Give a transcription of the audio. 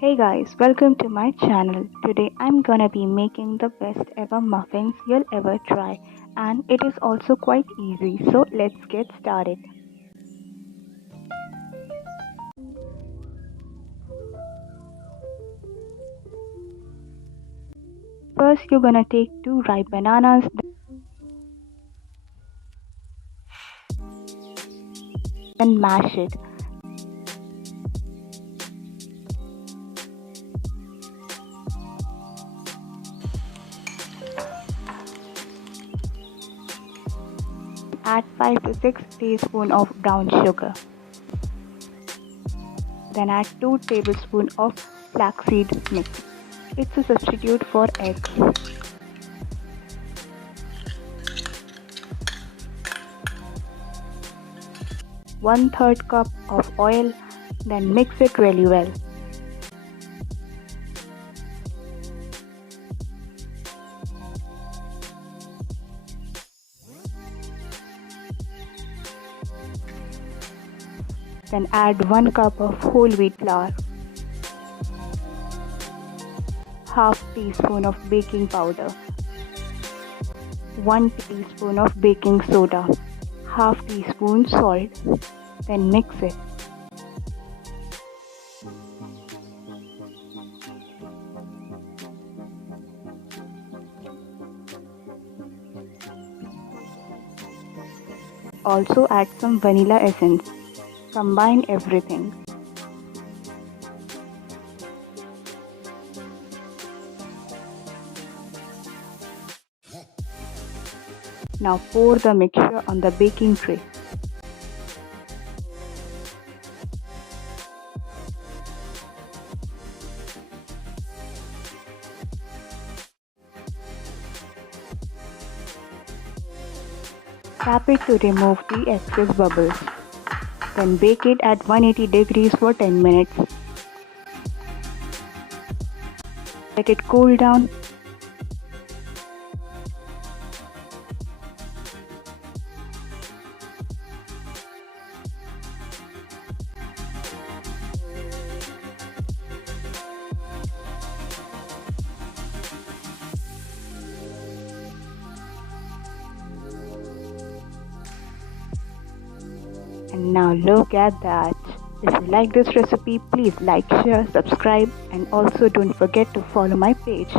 Hey guys, welcome to my channel. Today I'm gonna be making the best ever muffins you'll ever try, and it is also quite easy, so let's get started. First you're gonna take two ripe bananas, then mash it. Add 5 to 6 teaspoons of brown sugar. Then add 2 tablespoons of flaxseed mix. It's a substitute for eggs. 1/3 cup of oil, then mix it really well. Then add 1 cup of whole wheat flour, half teaspoon of baking powder, 1 teaspoon of baking soda, half teaspoon salt, then mix it. Also add some vanilla essence. Combine everything. Now pour the mixture on the baking tray. Tap it to remove the excess bubbles. Then bake it at 180 degrees for 10 minutes. Let it cool down. And now look at that. If you like this recipe, please like, share, subscribe, and also don't forget to follow my page.